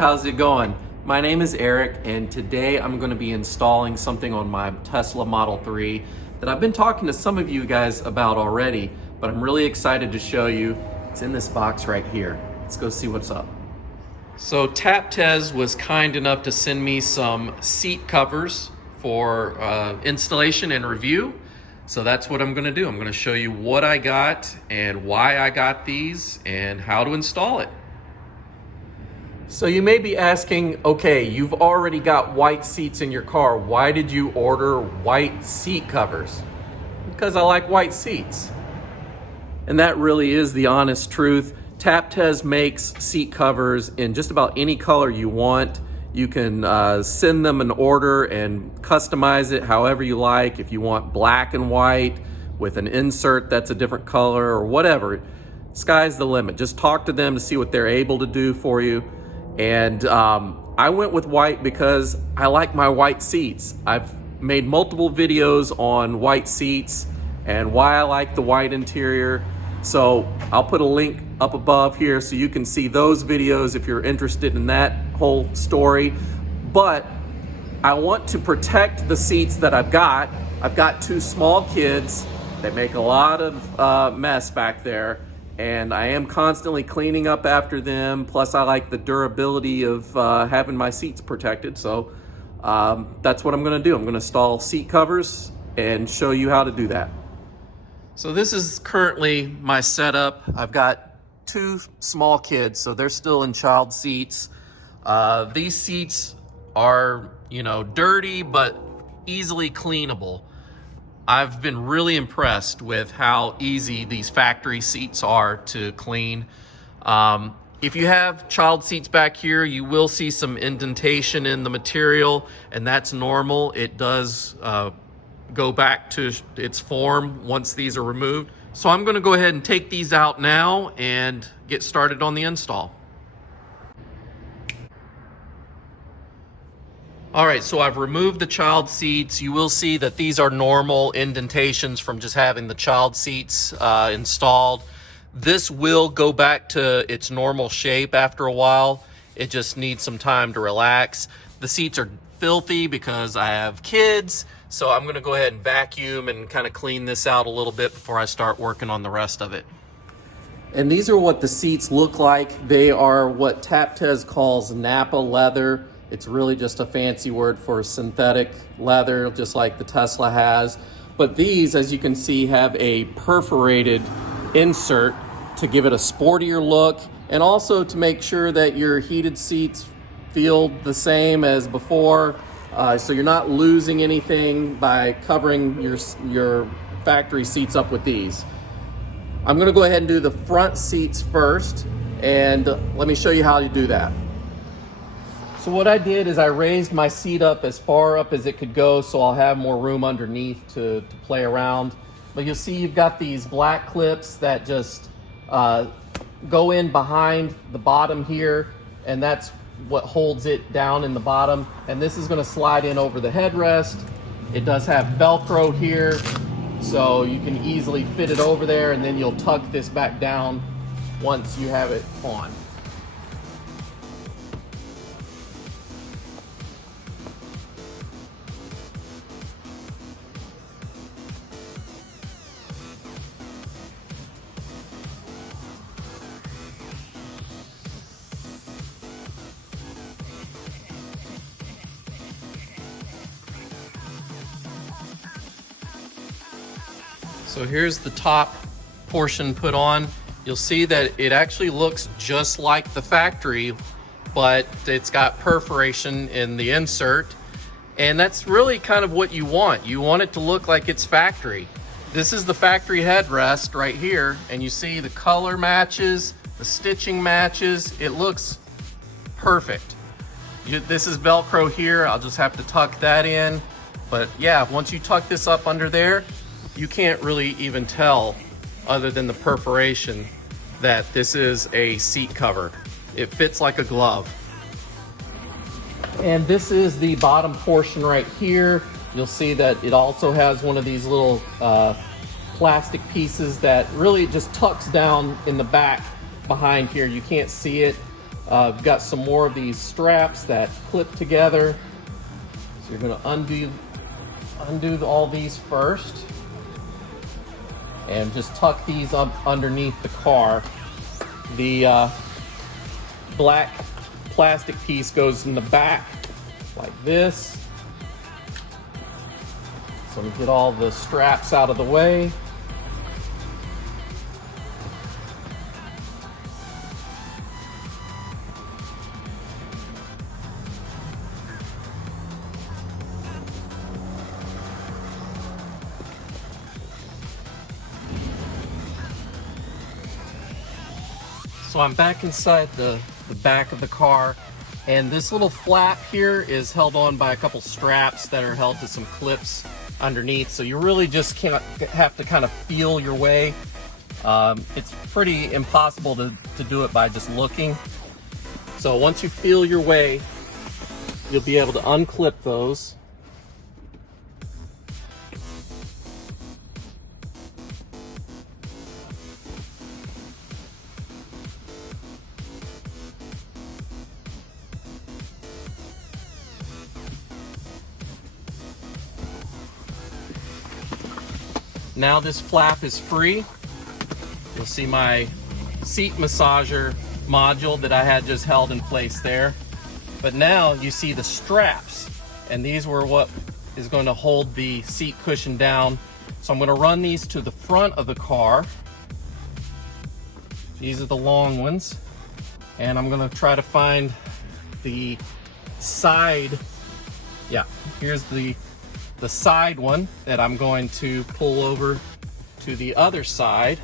how's it going? My name is Eric, and today I'm going to be installing something on my Tesla Model 3 that I've been talking to some of you guys about already, but I'm really excited to show you. It's in this box right here. Let's go see what's up. So Taptes was kind enough to send me some seat covers for installation and review. So that's what I'm going to do. I'm going to show you what I got and why I got these and how to install it. So you may be asking, okay, you've already got white seats in your car. Why did you order white seat covers? Because I like white seats. And that really is the honest truth. Taptes makes seat covers in just about any color you want. You can send them an order and customize it however you like. If you want black and white with an insert that's a different color or whatever, sky's the limit. Just talk to them to see what they're able to do for you. And I went with white because I like my white seats. I've made multiple videos on white seats and why I like the white interior. So I'll put a link up above here so you can see those videos if you're interested in that whole story. But I want to protect the seats that I've got. I've got two small kids that make a lot of mess back there. And I am constantly cleaning up after them. Plus I like the durability of having my seats protected. So that's what I'm gonna do. I'm gonna install seat covers and show you how to do that. So this is currently my setup. I've got two small kids, so they're still in child seats. These seats are, dirty, but easily cleanable. I've been really impressed with how easy these factory seats are to clean. If you have child seats back here, you will see some indentation in the material, and that's normal. It does go back to its form once these are removed. So I'm going to go ahead and take these out now and get started on the install. All right, so I've removed the child seats. You will see that these are normal indentations from just having the child seats installed. This will go back to its normal shape after a while. It just needs some time to relax. The seats are filthy because I have kids, so I'm gonna go ahead and vacuum and kind of clean this out a little bit before I start working on the rest of it. And these are what the seats look like. They are what Taptes calls Napa leather. It's really just a fancy word for synthetic leather, just like the Tesla has. But these, as you can see, have a perforated insert to give it a sportier look and also to make sure that your heated seats feel the same as before. So you're not losing anything by covering your factory seats up with these. I'm gonna go ahead and do the front seats first, and let me show you how you do that. So what I did is I raised my seat up as far up as it could go so I'll have more room underneath to play around. But you'll see you've got these black clips that just go in behind the bottom here, and that's what holds it down in the bottom. And this is going to slide in over the headrest. It does have Velcro here, so you can easily fit it over there, and then you'll tuck this back down once you have it on. So here's the top portion put on. You'll see that it actually looks just like the factory, but it's got perforation in the insert. And that's really kind of what you want. You want it to look like it's factory. This is the factory headrest right here, and you see the color matches, the stitching matches. It looks perfect. This is Velcro here. I'll just have to tuck that in. But yeah, once you tuck this up under there, you can't really even tell, other than the perforation, that this is a seat cover. It fits like a glove. And this is the bottom portion right here. You'll see that it also has one of these little plastic pieces that really just tucks down in the back behind here. You can't see it. We've got some more of these straps that clip together. So you're gonna undo all these first and just tuck these up underneath the car. The black plastic piece goes in the back like this. So we get all the straps out of the way. So I'm back inside the back of the car, and this little flap here is held on by a couple straps that are held to some clips underneath. So you really just have to kind of feel your way. It's pretty impossible to do it by just looking. So once you feel your way, you'll be able to unclip those. Now this flap is free. You'll see my seat massager module that I had just held in place there. But now you see the straps, and these were what is going to hold the seat cushion down. So I'm going to run these to the front of the car. These are the long ones. And I'm going to try to find the side. Yeah, here's the side one that I'm going to pull over to the other side.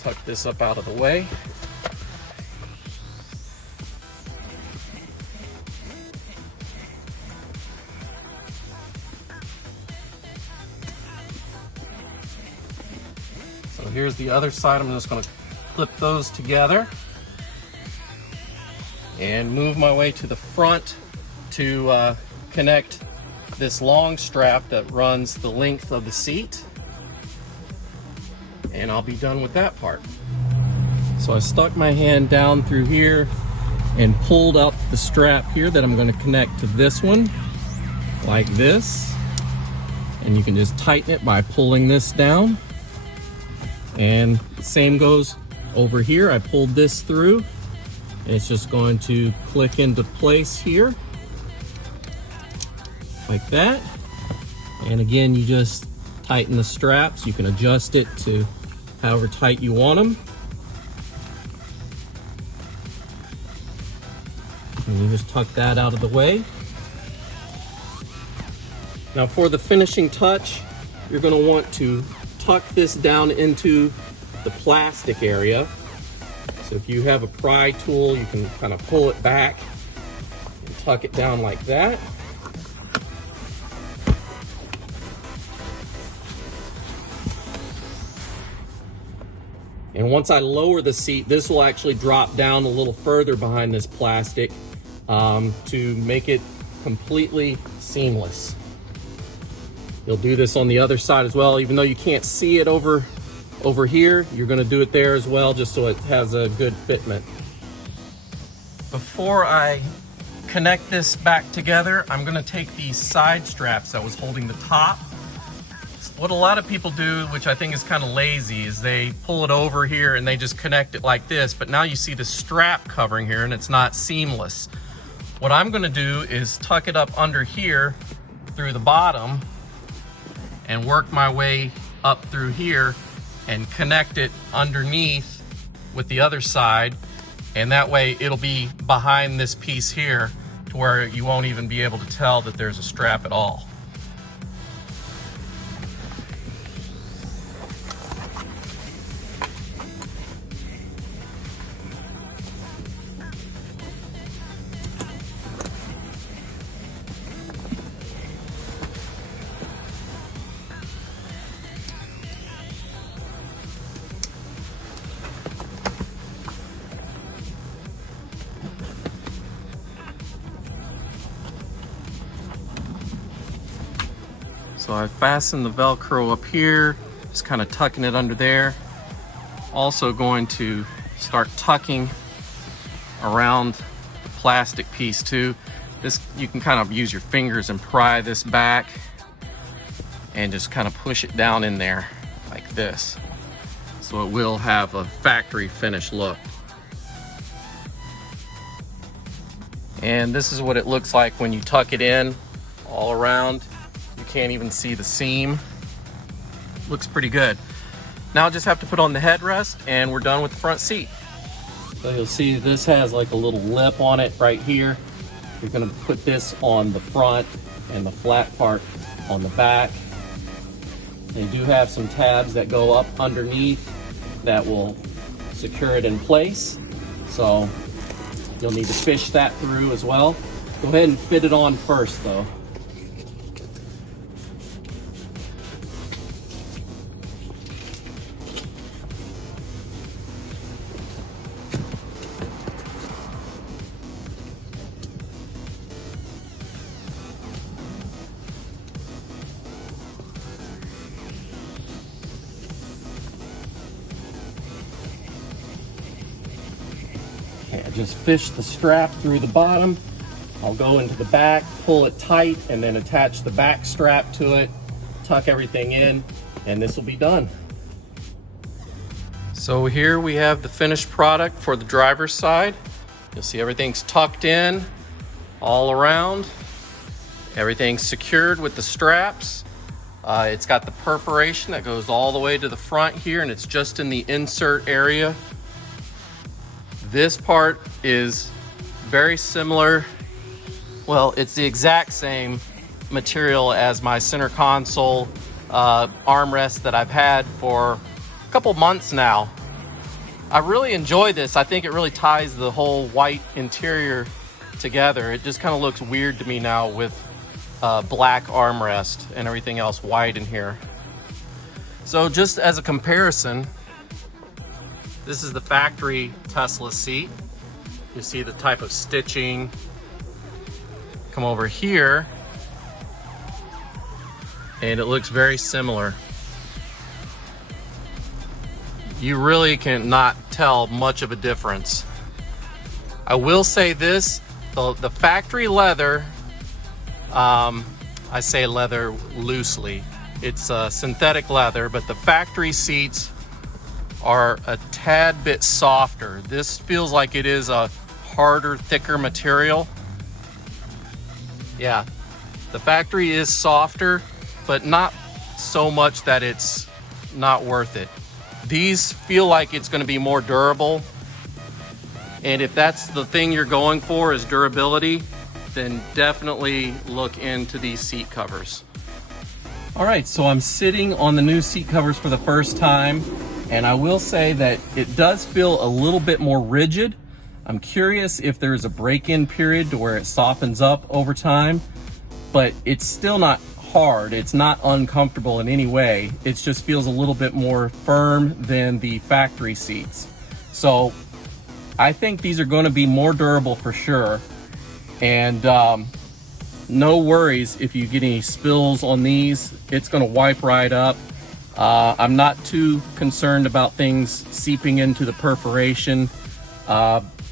Tuck this up out of the way. So here's the other side. I'm just going to clip those together and move my way to the front to connect this long strap that runs the length of the seat, and I'll be done with that part. So I stuck my hand down through here and pulled up the strap here that I'm going to connect to this one like this, and you can just tighten it by pulling this down. And same goes over here. I pulled this through, and it's just going to click into place here like that. And again, you just tighten the straps. You can adjust it to however tight you want them. And you just tuck that out of the way. Now for the finishing touch, you're going to want to tuck this down into the plastic area. So if you have a pry tool, you can kind of pull it back and tuck it down like that. And once I lower the seat, this will actually drop down a little further behind this plastic to make it completely seamless. You'll do this on the other side as well. Even though you can't see it over here, you're going to do it there as well, just so it has a good fitment. Before I connect this back together, I'm going to take these side straps that was holding the top. What a lot of people do, which I think is kind of lazy, is they pull it over here and they just connect it like this, but now you see the strap covering here and it's not seamless. What I'm going to do is tuck it up under here through the bottom and work my way up through here and connect it underneath with the other side, and that way it'll be behind this piece here to where you won't even be able to tell that there's a strap at all. So I fastened the Velcro up here, just kind of tucking it under there. Also going to start tucking around the plastic piece too. This, you can kind of use your fingers and pry this back and just kind of push it down in there like this. So it will have a factory finish look. And this is what it looks like when you tuck it in all around. You can't even see the seam. Looks pretty good. Now I'll just have to put on the headrest and we're done with the front seat. So you'll see this has like a little lip on it right here. You're gonna put this on the front and the flat part on the back. They do have some tabs that go up underneath that will secure it in place. So you'll need to fish that through as well. Go ahead and fit it on first though. Just fish the strap through the bottom. I'll go into the back, pull it tight, and then attach the back strap to it, tuck everything in, and this will be done. So here we have the finished product for the driver's side. You'll see everything's tucked in all around. Everything's secured with the straps. It's got the perforation that goes all the way to the front here, and it's just in the insert area. This part is very similar. Well, it's the exact same material as my center console armrest that I've had for a couple months now. I really enjoy this. I think it really ties the whole white interior together. It just kind of looks weird to me now with black armrest and everything else white in here. So just as a comparison, this is the factory Tesla seat. You see the type of stitching. Come over here, and it looks very similar. You really cannot tell much of a difference. I will say this, the factory leather, I say leather loosely, it's synthetic leather, but the factory seats are a tad bit softer. This feels like it is a harder, thicker material. Yeah, the factory is softer, but not so much that it's not worth it. These feel like it's going to be more durable, and if that's the thing you're going for is durability, then definitely look into these seat covers. All right, so I'm sitting on the new seat covers for the first time, and I will say that it does feel a little bit more rigid. I'm curious if there's a break-in period to where it softens up over time, but it's still not hard. It's not uncomfortable in any way. It just feels a little bit more firm than the factory seats. So I think these are going to be more durable for sure. And no worries if you get any spills on these, it's going to wipe right up. I'm not too concerned about things seeping into the perforation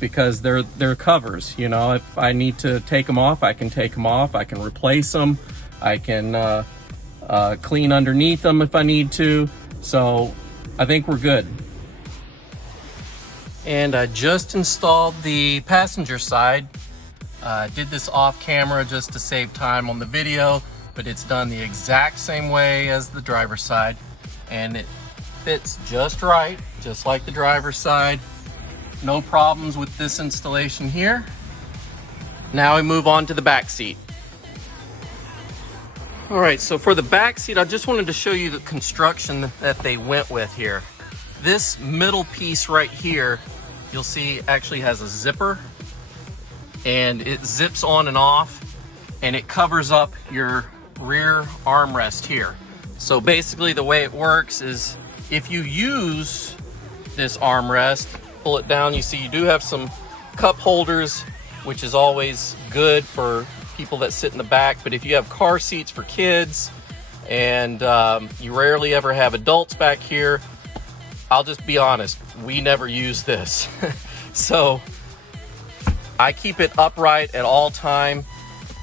because they're covers. You know, if I need to take them off, I can take them off. I can replace them. I can clean underneath them if I need to. So I think we're good. And I just installed the passenger side. Did this off camera just to save time on the video, but it's done the exact same way as the driver's side, and it fits just right, just like the driver's side. No problems with this installation here. Now we move on to the back seat. All right, so for the back seat, I just wanted to show you the construction that they went with here. This middle piece right here, you'll see actually has a zipper, and it zips on and off, and it covers up your rear armrest here. So basically the way it works is if you use this armrest, pull it down, you see you do have some cup holders, which is always good for people that sit in the back. But if you have car seats for kids and you rarely ever have adults back here, I'll just be honest, we never use this. So I keep it upright at all time,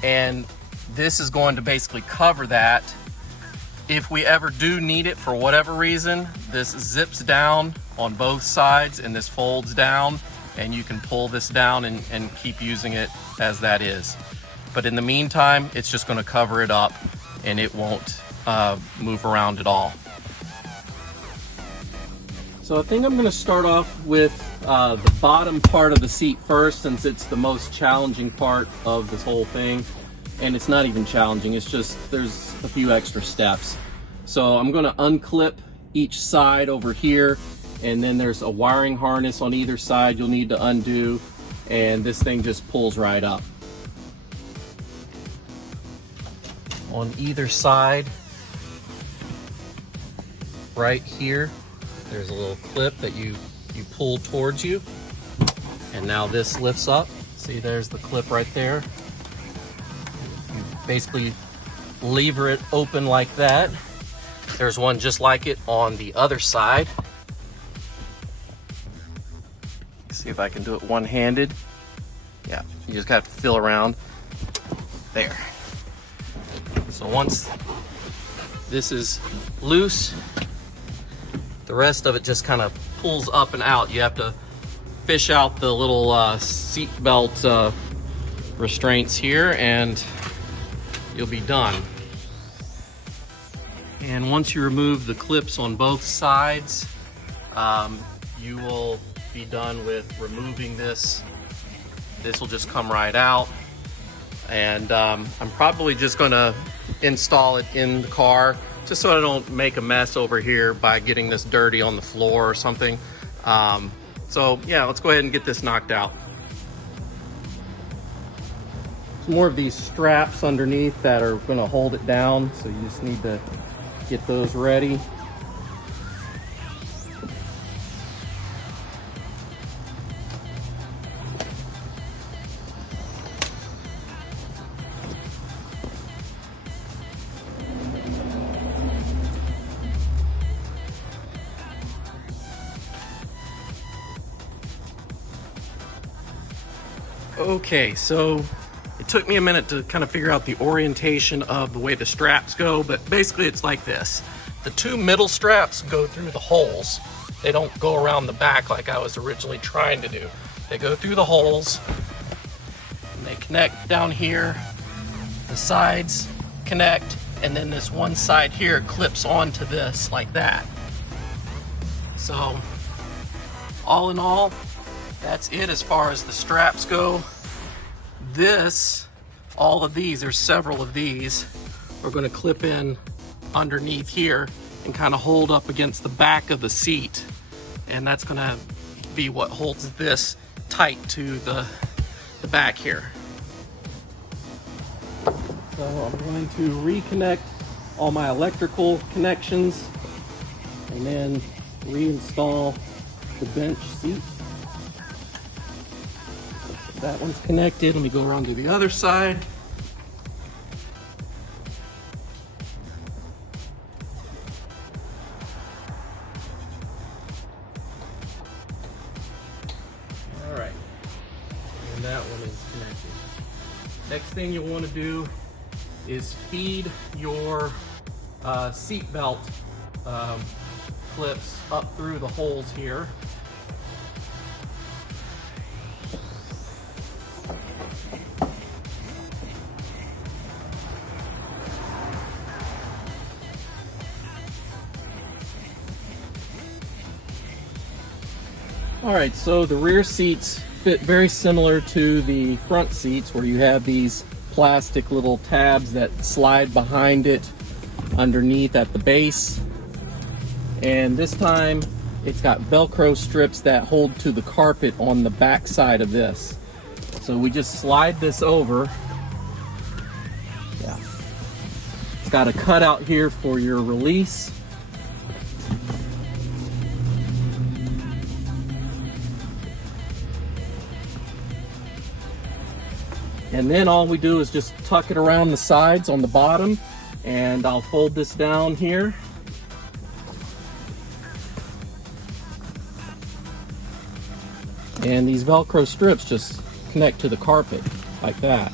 and this is going to basically cover that. If we ever do need it for whatever reason, this zips down on both sides and this folds down, and you can pull this down and keep using it as that is. But in the meantime, it's just going to cover it up and it won't move around at all. So I think I'm going to start off with the bottom part of the seat first, since it's the most challenging part of this whole thing. And it's not even challenging, it's just there's a few extra steps. So I'm going to unclip each side over here, and then there's a wiring harness on either side you'll need to undo, and this thing just pulls right up. On either side, right here, there's a little clip that you pull towards you, and now this lifts up. See, there's the clip right there. You basically lever it open like that. There's one just like it on the other side. See if I can do it one-handed. Yeah, you just got to feel around. There. So once this is loose, the rest of it just kind of pulls up and out. You have to fish out the little seat belt restraints here, and you'll be done. And once you remove the clips on both sides, you will be done with removing this. This will just come right out. And I'm probably just gonna install it in the car, just so I don't make a mess over here by getting this dirty on the floor or something. So yeah, let's go ahead and get this knocked out. Some more of these straps underneath that are gonna hold it down, so you just need to get those ready. Okay, so it took me a minute to kind of figure out the orientation of the way the straps go, but basically it's like this. The two middle straps go through the holes. They don't go around the back like I was originally trying to do. They go through the holes, and they connect down here. The sides connect, and then this one side here clips onto this like that. So, all in all, that's it as far as the straps go. All of these, there's several of these, we're going to clip in underneath here and kind of hold up against the back of the seat. And that's going to be what holds this tight to the back here. So I'm going to reconnect all my electrical connections and then reinstall the bench seat. That one's connected. Let me go around to the other side. All right, and that one is connected. Next thing you'll want to do is feed your seat belt clips up through the holes here. All right, so the rear seats fit very similar to the front seats, where you have these plastic little tabs that slide behind it underneath at the base. And this time it's got Velcro strips that hold to the carpet on the back side of this. So we just slide this over. Yeah. It's got a cutout here for your release. And then all we do is just tuck it around the sides on the bottom, and I'll fold this down here. And these Velcro strips just connect to the carpet like that.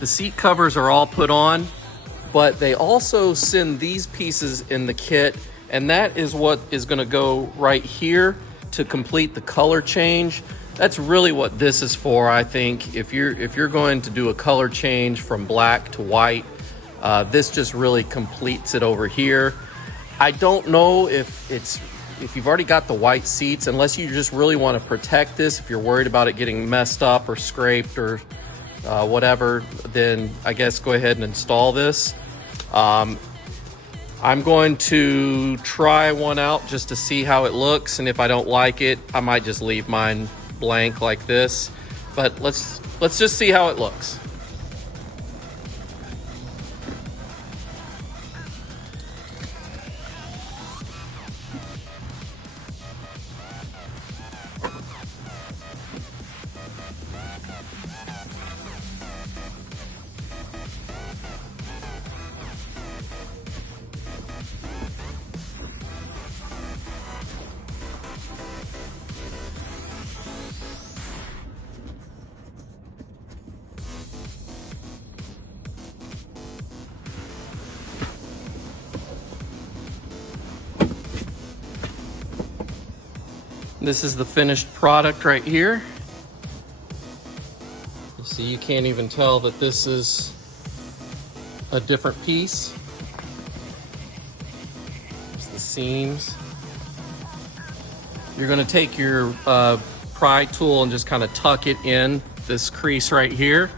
The seat covers are all put on, but they also send these pieces in the kit, and that is what is going to go right here to complete the color change. That's really what this is for, I think. If you're going to do a color change from black to white, this just really completes it over here. I don't know if you've already got the white seats, unless you just really want to protect this, if you're worried about it getting messed up or scraped or whatever, then I guess go ahead and install this. I'm going to try one out just to see how it looks, and if I don't like it, I might just leave mine blank like this. But let's just see how it looks. This is the finished product right here. You see, you can't even tell that this is a different piece. There's the seams. You're gonna take your pry tool and just kind of tuck it in this crease right here.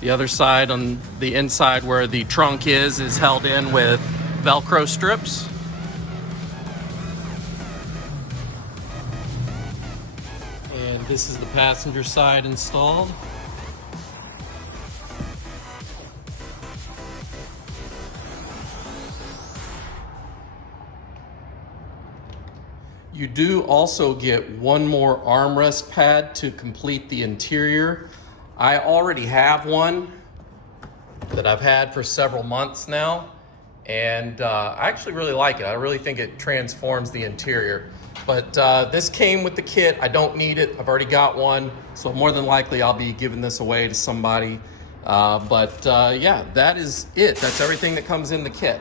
The other side, on the inside where the trunk is held in with Velcro strips. And this is the passenger side installed. You do also get one more armrest pad to complete the interior. I already have one that I've had for several months now, and I actually really like it. I really think it transforms the interior. But this came with the kit. I don't need it. I've already got one, so more than likely I'll be giving this away to somebody. Yeah, that is it. That's everything that comes in the kit.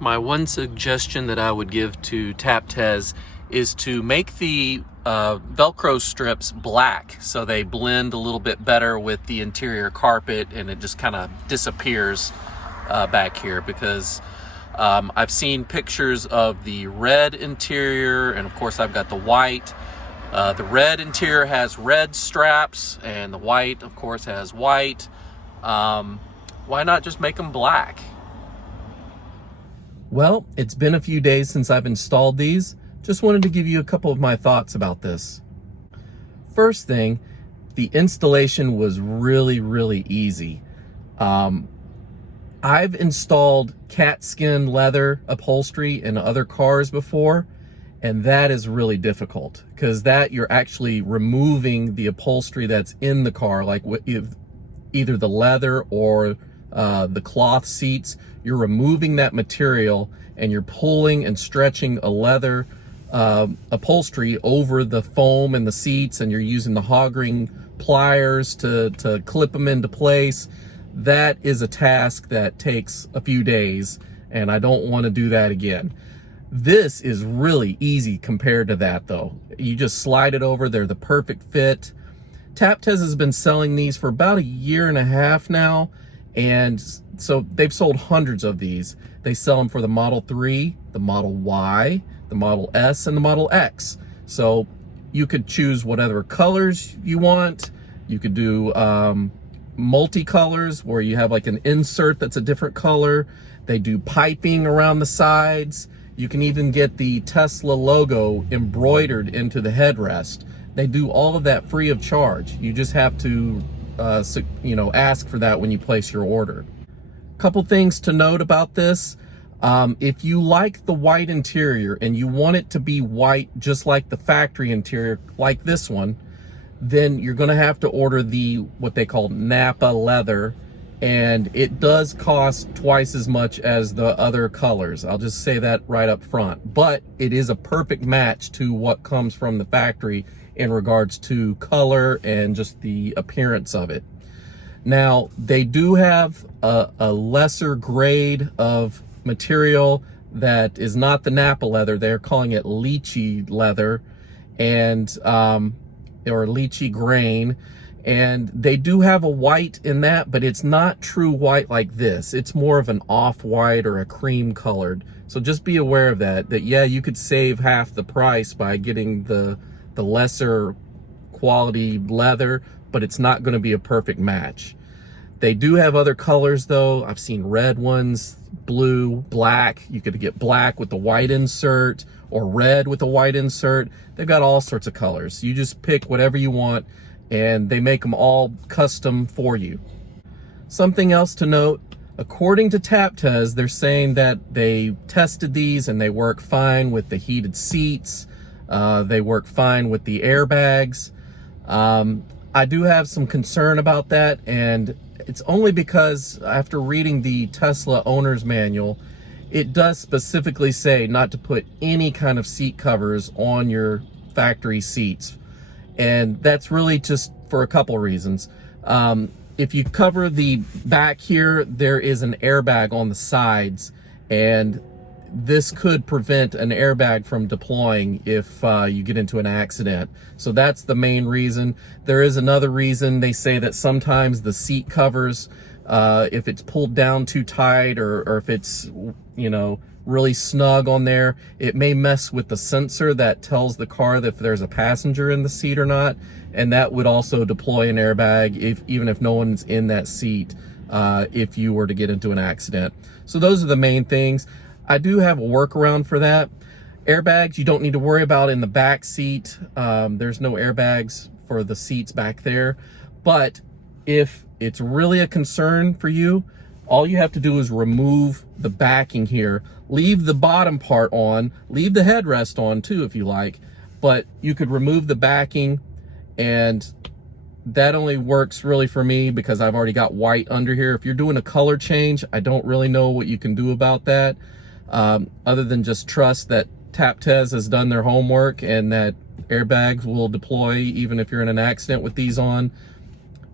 My one suggestion that I would give to Taptes is to make the Velcro strips black so they blend a little bit better with the interior carpet and it just kind of disappears back here, because I've seen pictures of the red interior, and of course I've got the white. The red interior has red straps and the white of course has white. Why not just make them black? Well, it's been a few days since I've installed these. Just wanted to give you a couple of my thoughts about this. First thing, the installation was really easy. I've installed cat skin leather upholstery in other cars before, and that is really difficult because that you're actually removing the upholstery that's in the car, like either the leather or the cloth seats. You're removing that material and you're pulling and stretching a leather upholstery over the foam and the seats, and you're using the hog ring pliers to clip them into place. That is a task that takes a few days, and I don't want to do that again. This is really easy compared to that though. You just slide it over, they're the perfect fit. Taptes has been selling these for about 1.5 years now, and so they've sold hundreds of these. They sell them for the Model 3, the Model Y, the Model S, and the Model X. So you could choose whatever colors you want. You could do multicolors where you have like an insert that's a different color. They do piping around the sides. You can even get the Tesla logo embroidered into the headrest. They do all of that free of charge. You just have to ask for that when you place your order. Couple things to note about this. If you like the white interior and you want it to be white just like the factory interior, like this one, then you're gonna have to order what they call Napa leather, and it does cost twice as much as the other colors. I'll just say that right up front, but it is a perfect match to what comes from the factory in regards to color and just the appearance of it. Now, they do have a lesser grade of material that is not the Napa leather. They're calling it lychee leather, and or lychee grain, and they do have a white in that, but it's not true white like this. It's more of an off-white or a cream colored. So just be aware of that yeah, you could save half the price by getting the lesser quality leather, but it's not going to be a perfect match. They do have other colors though. I've seen red ones, blue, black. You could get black with the white insert or red with the white insert. They've got all sorts of colors. You just pick whatever you want, and they make them all custom for you. Something else to note, according to Taptes, they're saying that they tested these and they work fine with the heated seats. They work fine with the airbags. I do have some concern about that, and it's only because after reading the Tesla owner's manual, it does specifically say not to put any kind of seat covers on your factory seats. And that's really just for a couple reasons. If you cover the back here, there is an airbag on the sides, and this could prevent an airbag from deploying if you get into an accident. So that's the main reason. There is another reason. They say that sometimes the seat covers, if it's pulled down too tight or if it's, really snug on there, it may mess with the sensor that tells the car that if there's a passenger in the seat or not, and that would also deploy an airbag even if no one's in that seat, if you were to get into an accident. So those are the main things. I do have a workaround for that. Airbags you don't need to worry about in the back seat. There's no airbags for the seats back there. But if it's really a concern for you, all you have to do is remove the backing here. Leave the bottom part on. Leave the headrest on too if you like. But you could remove the backing, and that only works really for me because I've already got white under here. If you're doing a color change, I don't really know what you can do about that. Other than just trust that Taptes has done their homework and that airbags will deploy even if you're in an accident with these on.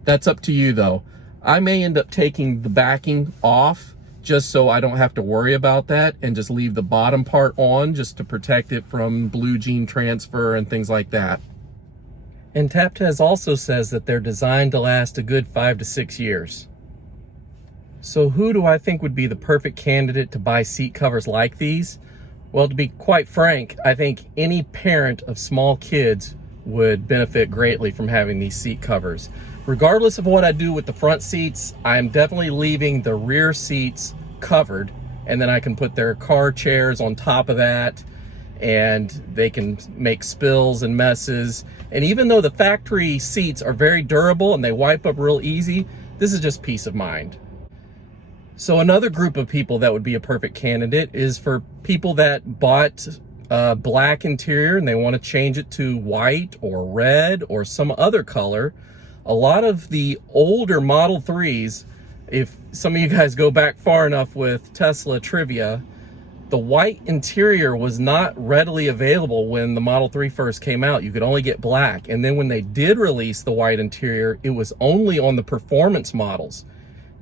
That's up to you though. I may end up taking the backing off just so I don't have to worry about that, and just leave the bottom part on just to protect it from blue gene transfer and things like that. And Taptes also says that they're designed to last a good 5 to 6 years. So who do I think would be the perfect candidate to buy seat covers like these? Well, to be quite frank, I think any parent of small kids would benefit greatly from having these seat covers. Regardless of what I do with the front seats, I'm definitely leaving the rear seats covered, and then I can put their car chairs on top of that, and they can make spills and messes. And even though the factory seats are very durable and they wipe up real easy, this is just peace of mind. So another group of people that would be a perfect candidate is for people that bought black interior and they want to change it to white or red or some other color. A lot of the older Model 3s, if some of you guys go back far enough with Tesla trivia, the white interior was not readily available when the Model 3 first came out. You could only get black. And then when they did release the white interior, it was only on the performance models.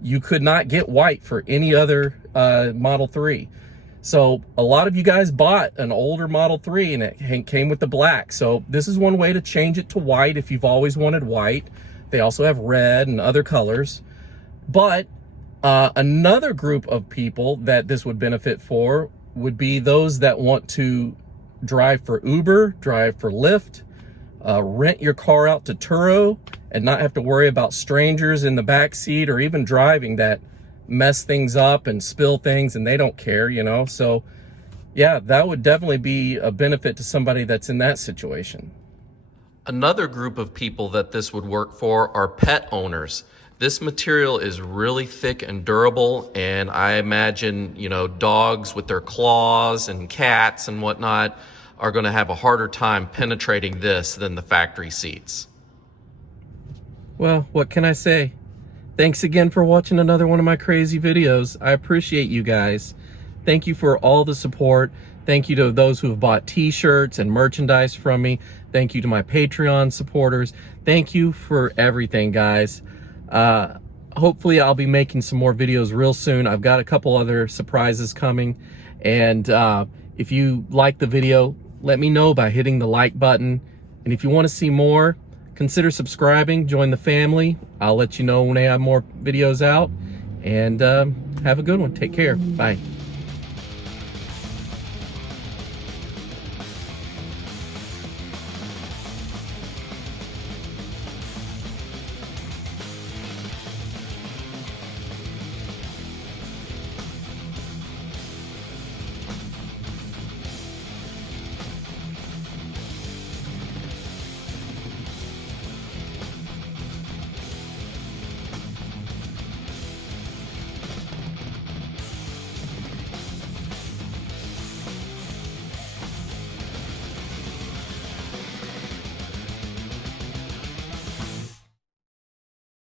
You could not get white for any other Model 3. So a lot of you guys bought an older Model 3 and it came with the black. So this is one way to change it to white if you've always wanted white. They also have red and other colors. But another group of people that this would benefit for would be those that want to drive for Uber, drive for Lyft, rent your car out to Turo, and not have to worry about strangers in the back seat or even driving that mess things up and spill things, and they don't care, you know. So yeah, that would definitely be a benefit to somebody that's in that situation. Another group of people that this would work for are pet owners. This material is really thick and durable, and I imagine, you know, dogs with their claws and cats and whatnot are going to have a harder time penetrating this than the factory seats. Well, what can I say? Thanks again for watching another one of my crazy videos. I appreciate you guys. Thank you for all the support. Thank you to those who have bought t-shirts and merchandise from me. Thank you to my Patreon supporters. Thank you for everything, guys. Hopefully I'll be making some more videos real soon. I've got a couple other surprises coming. And if you like the video, let me know by hitting the like button. And if you want to see more, consider subscribing, join the family. I'll let you know when I have more videos out. And have a good one. Take care. Bye.